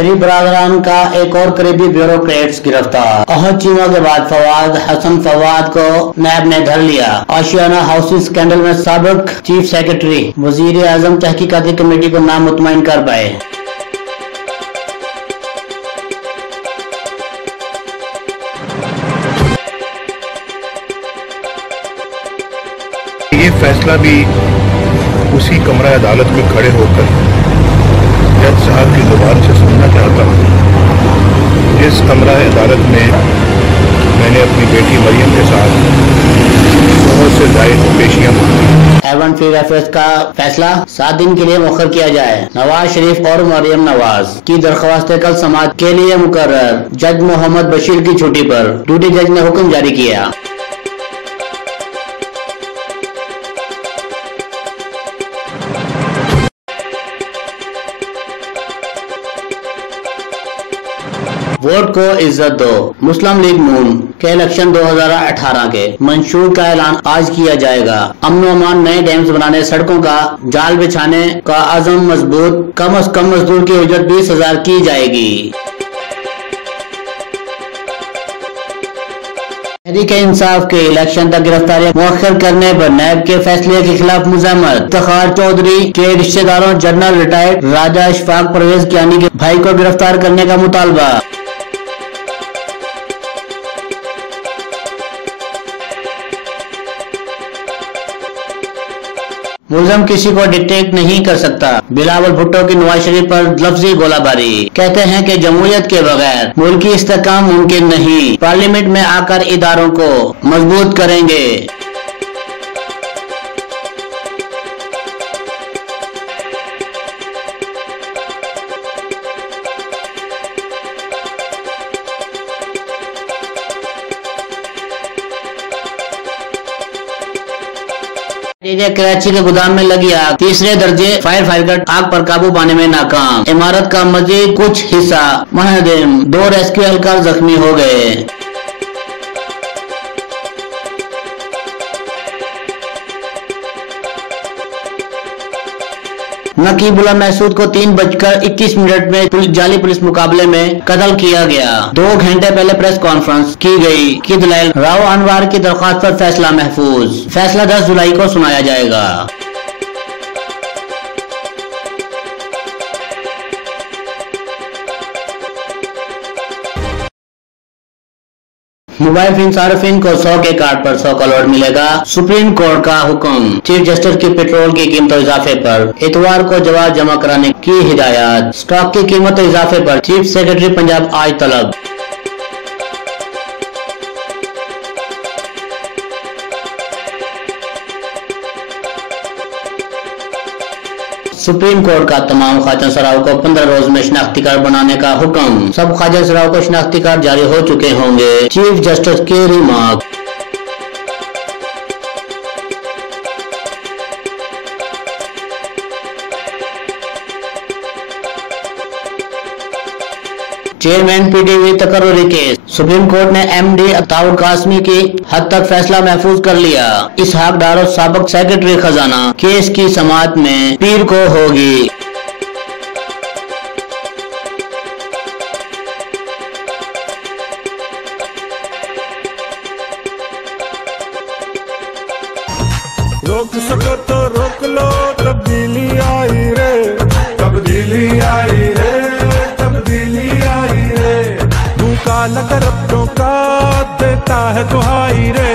शरीफ बरादरान का एक और करीबी ब्यूरोक्रेट्स गिरफ्तार। अहद चीमा के बाद फवाद हसन फवाद को नैब ने धर लिया। आशियाना हाउसिंग स्कैंडल में साबिक चीफ सेक्रेटरी वजीर आजम तहकीकाती कमेटी को नामुतमईन कर पाए। ये फैसला भी उसी कमरा अदालत में खड़े होकर जज साहब की जुबान से सुनना चाहता हूँ। जिस कमरा अदालत में मैंने अपनी बेटी मरियम के साथ बहुत से जायद पेशियां की। एवन फिर अफेयर्स का फैसला 7 दिन के लिए मुखर किया जाए। नवाज शरीफ और मरियम नवाज की दरख्वास्तें कल समाअत के लिए मुकर्रर। जज मोहम्मद बशीर की छुट्टी पर ड्यूटी जज ने हुक्म जारी किया। वोट को इज्जत दो। मुस्लिम लीग नून के इलेक्शन 2018 के मंशूर का ऐलान आज किया जाएगा। अमन अमान नए डैम्स बनाने, सड़कों का जाल बिछाने का आज़म मजबूत। कम अज कम मजदूर की उजरत 20,000 की जाएगी। तहरीक इंसाफ के इलेक्शन तक गिरफ्तारियां मुअख्खर करने पर नैब के फैसले के खिलाफ मुज़ाहमत। इफ्तिखार चौधरी के रिश्तेदारों जनरल रिटायर्ड राजा इशफाक परवेज कियानी के भाई को गिरफ्तार करने का मुतालबा। मुलजम किसी को डिटेक्ट नहीं कर सकता। बिलावल भुट्टो की नवाज शरीफ पर लफ्जी गोलाबारी। कहते हैं कि जमहूरियत के बगैर मुल्की इस्तेहकाम मुमकिन नहीं। पार्लियामेंट में आकर इदारों को मजबूत करेंगे। कराची के गोदाम में लगी आग। तीसरे दर्जे फायर फाइटर आग पर काबू पाने में नाकाम। इमारत का मजीद कुछ हिस्सा मुनहदम। 2 रेस्क्यू एहलकार जख्मी हो गए। नकीबुल्लाह महसूद को 3:21 में जाली पुलिस मुकाबले में कत्ल किया गया। 2 घंटे पहले प्रेस कॉन्फ्रेंस की गई कि दलाइल राव अनवार की दरख्वास्त पर फैसला महफूज। फैसला 10 जुलाई को सुनाया जाएगा। मोबाइल फोन सार्फिन को 100 के कार्ड पर 100 करोड़ मिलेगा। सुप्रीम कोर्ट का हुक्म। चीफ जस्टिस की पेट्रोल की कीमतों इजाफे पर इतवार को जवाब जमा कराने की हिदायत। स्टॉक की कीमतों इजाफे पर चीफ सेक्रेटरी पंजाब आज तलब। सुप्रीम कोर्ट का तमाम ख्वाजा सराओं को 15 रोज में शनाख्ती कार्ड बनाने का हुक्म। सब ख्वाजा सराओं को शनाख्ती कार्ड जारी हो चुके होंगे। चीफ जस्टिस की रिमार्क। चेयरमैन पीटीवी तकर्रुरी केस। सुप्रीम कोर्ट ने एमडी अताउर कासमी की हद तक फैसला महफूज कर लिया। इसहाक डारो साबिक सेक्रेटरी खजाना केस की समाअत में पीर को होगी। रोक सको तो रोक लो, तब्दीली आई रे, तब्दीली आई रे, तब्दीली आई रे। मुँह काला कर अपनों का देता है दुहाई रे,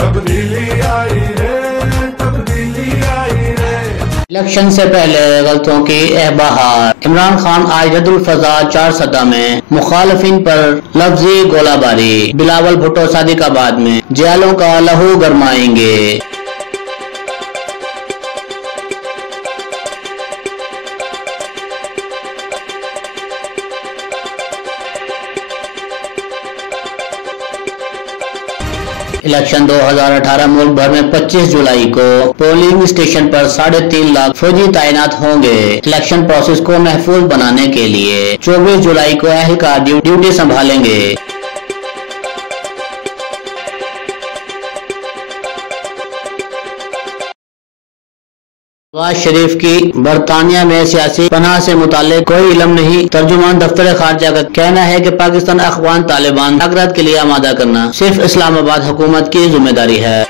तब्दीली आई रे, तब्दीली आई रे। इलेक्शन से पहले गलतियों की बहार। इमरान खान आज रद्दुल फजा 4 सदा में मुखालफिन पर लफ्जी गोलाबारी। बिलावल भुट्टो सादिकाबाद में जियालों का लहू गरमाएंगे। इलेक्शन 2018 मुल्क भर में 25 जुलाई को पोलिंग स्टेशन पर 3.5 लाख फौजी तैनात होंगे। इलेक्शन प्रोसेस को महफूज बनाने के लिए 24 जुलाई को एहलकार ड्यूटी संभालेंगे। नवाज शरीफ की बरतानिया में सियासी पनाह से मुताल्लिक कोई इल्म नहीं। तर्जुमान दफ्तर खारजा का कहना है कि पाकिस्तान अफगान तालिबान आगरात के लिए आमादा करना सिर्फ इस्लामाबाद हुकूमत की जिम्मेदारी है।